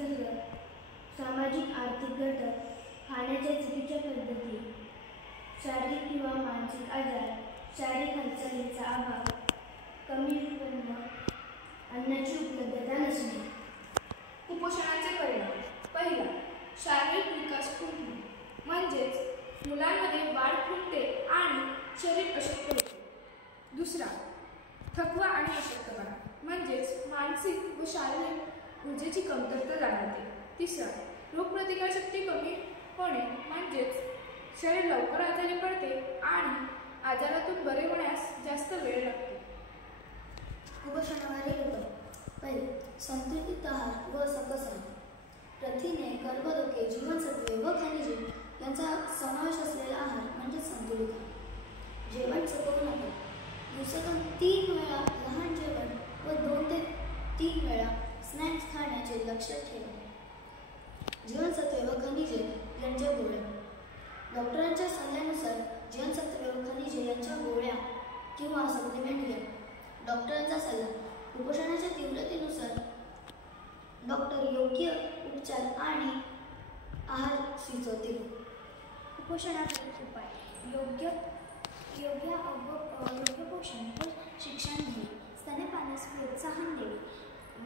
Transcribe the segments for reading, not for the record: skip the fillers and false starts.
निसर्ग, सामाजिक आर्थिक घटक, खाण्याच्या चुकीच्या पद्धती, शारीरिक किंवा मानसिक आजार, शारीरिक हालचालींचा अभाव, कमी उत्पन्न, अन्नाची उपलब्धता नसणे. कुपोषणाचे परिणाम. पहिला, शारीरिक विकास खुंटणे, म्हणजेच मुलांमध्ये वाढ खुंटते आणि शरीर अशक्त होते. दुसरा, थकवा आणि अशक्तपणा, म्हणजेच मानसिक व शारीरिक ऊर्जेची कमतरता जाणवते. तिसरा, रोगप्रतिकारशक्ती कमी होणे, म्हणजेच शरीर लवकर आजारी पडते आणि आजारातून बरे होण्यास जास्त वेळ लागतो. कुपोषणावरील उपाय. पहिले, संतुलित आहार व सकस आहार. प्रथिने, कर्बोदके, जीवनसत्वे व खनिजे यांचा समावेश असलेला आहार म्हणजे संतुलित आहार. जेवण चुकवू नका. दिवसातून 3 वेळा लहान जेवण व 2 ते 3 वेळा स्नॅक्स खाण्याचे लक्षात ठेवा. जीवनसत्वे व खनिजे यांच्या गोळ्या. डॉक्टरांच्या सल्ल्यानुसार जीवनसत्वे व खनिजे यांच्या गोळ्या किंवा सप्लिमेंट घ्या. डॉक्टरांचा सल्ला. कुपोषणाच्या तीव्रतेनुसार डॉक्टर योग्य उपचार आणि आहार सुचवतील. कुपोषणावरील उपाय. योग्य पोषण व शिक्षण घेणे, स्तनपानास प्रोत्साहन देणे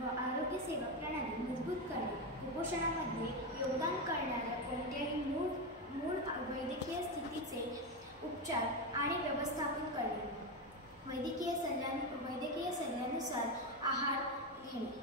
व आरोग्य सेवा प्रणाली मजबूत करणे. कुपोषणामध्ये योगदान करणाऱ्या कोणत्याही मूळ वैद्यकीय स्थितीचे उपचार आणि व्यवस्थापन करणे. वैद्यकीय सल्ल्यानुसार आहार घेणे.